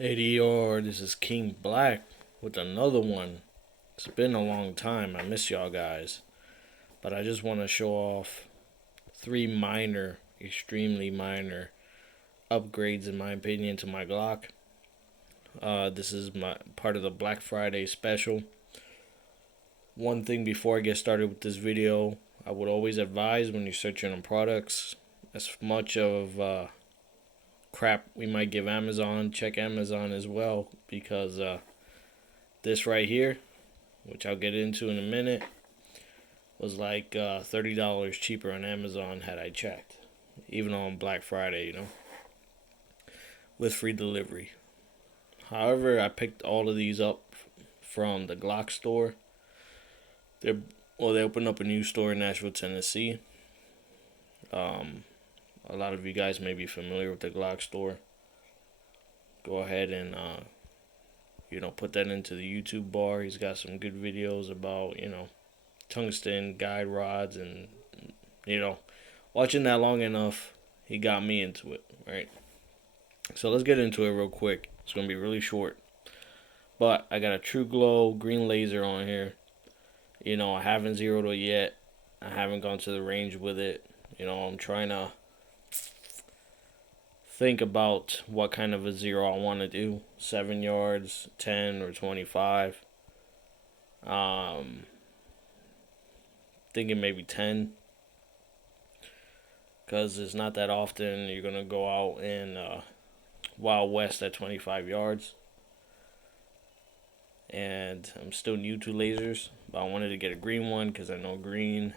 Hey Dior, this is King Black with another one. It's been a long time. I miss y'all guys. But I just want to show off three minor, extremely minor upgrades in my opinion to my Glock. This is my part of the Black Friday special. One thing before I get started with this video, I would always advise when you're searching on products, as much of crap we might give Amazon, check Amazon as well because this right here, which I'll get into in a minute, was like $30 cheaper on Amazon had I checked, even on Black Friday, with free delivery. However, I picked all of these up from the Glock store. They opened up a new store in Nashville, Tennessee. Um, a lot of you guys may be familiar with the Glock store. Go ahead and put that into the YouTube bar. He's got some good videos about tungsten guide rods, and watching that long enough, he got me into it, right? So let's get into it real quick. It's gonna be really short, but I got a True Glow green laser on here. I haven't zeroed it yet. I haven't gone to the range with it. I'm trying to think about what kind of a zero I want to do. 7 yards, 10, or 25. Thinking maybe 10. Because it's not that often you're going to go out in Wild West at 25 yards. And I'm still new to lasers, but I wanted to get a green one because I know green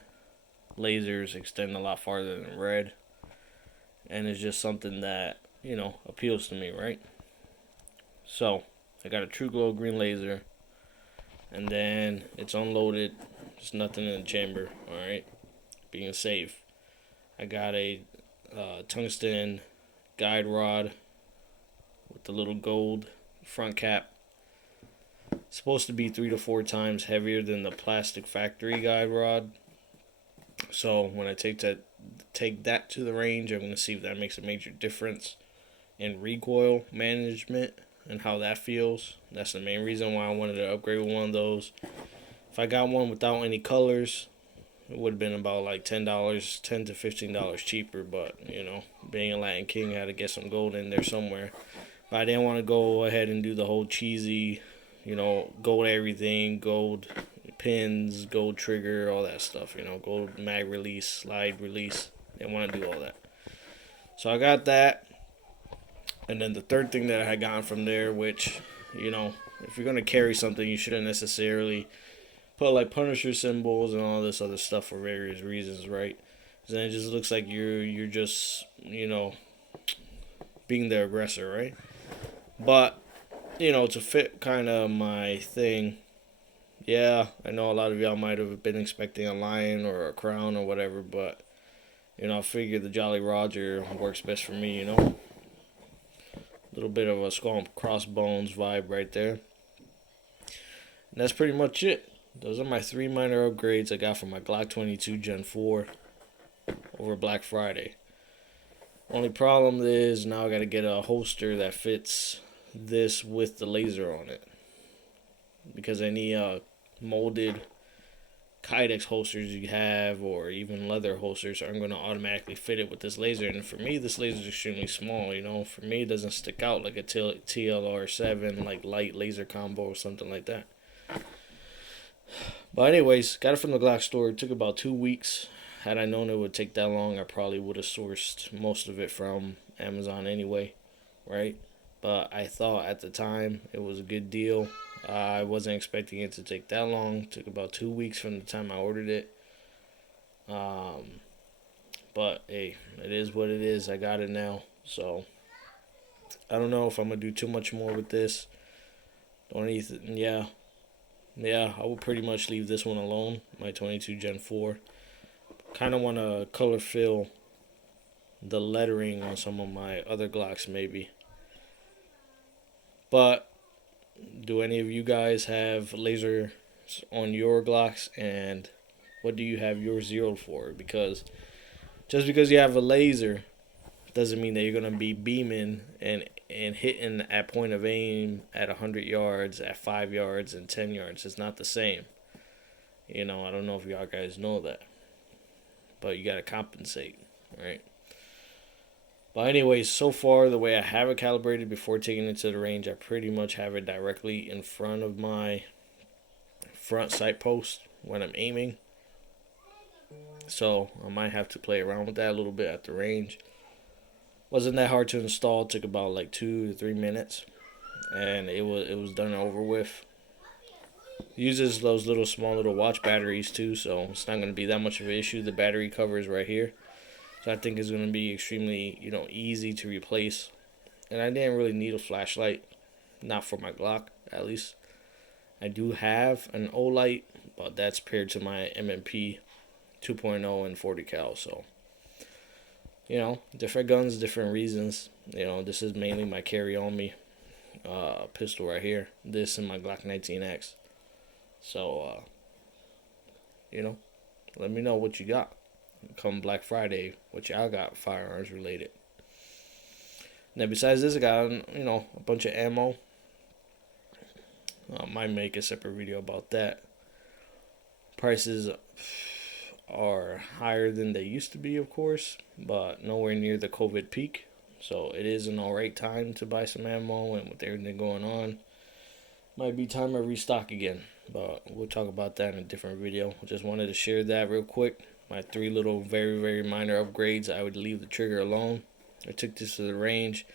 lasers extend a lot farther than red. And it's just something that, appeals to me, right? So, I got a True Glow green laser, and then it's unloaded, just nothing in the chamber, alright? Being safe. I got a tungsten guide rod with the little gold front cap. It's supposed to be 3 to 4 times heavier than the plastic factory guide rod. So when I take that to the range, I'm going to see if that makes a major difference in recoil management and how that feels. That's the main reason why I wanted to upgrade with one of those. If I got one without any colors, it would have been about like $10, $10 to $15 cheaper. But being a Latin King, I had to get some gold in there somewhere. But I didn't want to go ahead and do the whole cheesy, gold everything, gold pins, gold trigger, all that stuff. Gold mag release, slide release. Didn't want to do all that. So I got that. And then the third thing that I had gotten from there, which, if you're going to carry something, you shouldn't necessarily put like Punisher symbols and all this other stuff for various reasons, right? Because then it just looks like you're just, being the aggressor, right? But, to fit kind of my thing, yeah, I know a lot of y'all might have been expecting a lion or a crown or whatever, but, I figured the Jolly Roger works best for me, Little bit of a skull and crossbones vibe right there. And that's pretty much it. Those are my three minor upgrades I got from my Glock 22 Gen 4 over Black Friday. Only problem is now I got to get a holster that fits this with the laser on it. Because any molded Kydex holsters you have, or even leather holsters, aren't going to automatically fit it with this laser. And for me, this laser is extremely small. For me, it doesn't stick out like a TLR7, like light laser combo or something like that. But anyways, got it from the Glock store. It took about 2 weeks. Had I known it would take that long, I probably would have sourced most of it from Amazon anyway, right? But I thought at the time it was a good deal. I wasn't expecting it to take that long. It took about 2 weeks from the time I ordered it. But hey, it is what it is. I got it now. So I don't know if I'm gonna do too much more with this. Don't even, yeah. I will pretty much leave this one alone. My 22 Gen 4. Kind of want to color fill the lettering on some of my other Glocks maybe. But do any of you guys have lasers on your Glocks, and what do you have yours zeroed for? Because just because you have a laser doesn't mean that you're gonna be beaming and hitting at point of aim at 100 yards, at 5 yards, and 10 yards. It's not the same. I don't know if y'all guys know that, but you gotta compensate, right? But anyways, so far the way I have it calibrated before taking it to the range, I pretty much have it directly in front of my front sight post when I'm aiming. So I might have to play around with that a little bit at the range. Wasn't that hard to install. It took about like 2 to 3 minutes, and it was done and over with. Uses those small little watch batteries too, so it's not going to be that much of an issue. The battery cover is right here, so I think it's going to be extremely easy to replace. And I didn't really need a flashlight, not for my Glock at least. I do have an O light, but that's paired to my MMP 2.0 and 40 cal. So different guns, different reasons. This is mainly my carry on me pistol right here. This and my Glock 19X. So let me know what you got come Black Friday, what y'all got firearms related. Now besides this, I got a bunch of ammo. I might make a separate video about that. Prices are higher than they used to be, of course, but nowhere near the COVID peak. So it is an alright time to buy some ammo, and with everything going on, might be time to restock again. But we'll talk about that in a different video. Just wanted to share that real quick. My 3 little very, very minor upgrades. I would leave the trigger alone. I took this to the range.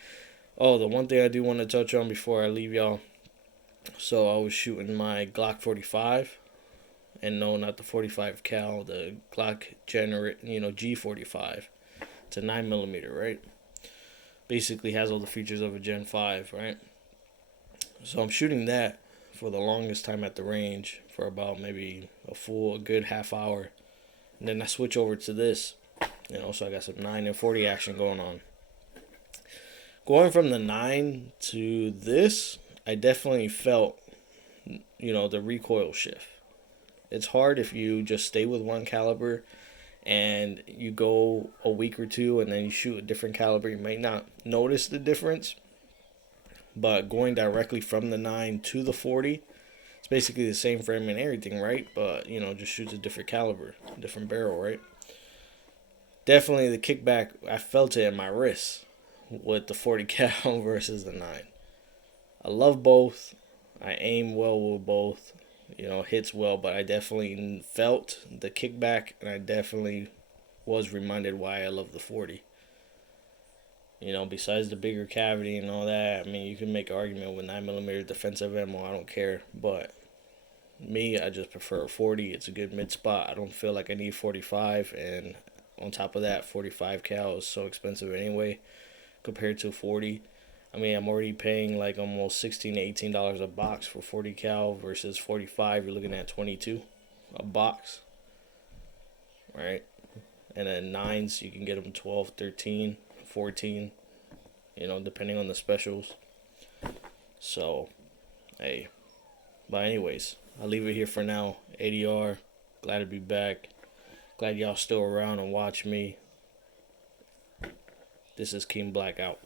Oh, the one thing I do want to touch on before I leave y'all. So I was shooting my Glock 45. And no, not the 45 cal, the Glock G45. It's a 9mm, right? Basically has all the features of a Gen 5, right? So I'm shooting that for the longest time at the range for about maybe a good half hour. And then I switch over to this, so I got some 9 and 40 action going on. Going from the 9 to this, I definitely felt, the recoil shift. It's hard if you just stay with one caliber and you go a week or two and then you shoot a different caliber. You might not notice the difference. But going directly from the 9 to the 40, it's basically the same frame and everything, right? But, just shoots a different caliber, different barrel, right? Definitely the kickback, I felt it in my wrist with the 40 cal versus the 9. I love both. I aim well with both. Hits well, but I definitely felt the kickback, and I definitely was reminded why I love the 40. Besides the bigger cavity and all that, I mean, you can make an argument with 9mm defensive ammo. I don't care, but me, I just prefer a 40. It's a good mid spot. I don't feel like I need 45, and on top of that, 45 cal is so expensive anyway compared to 40. I mean, I'm already paying like almost $16 to $18 a box for 40 cal versus 45. You're looking at 22 a box, right? And then 9s, you can get them 12, 13, 14, depending on the specials. So, hey. But anyways, I'll leave it here for now. ADR, glad to be back. Glad y'all still around and watch me. This is King Black out.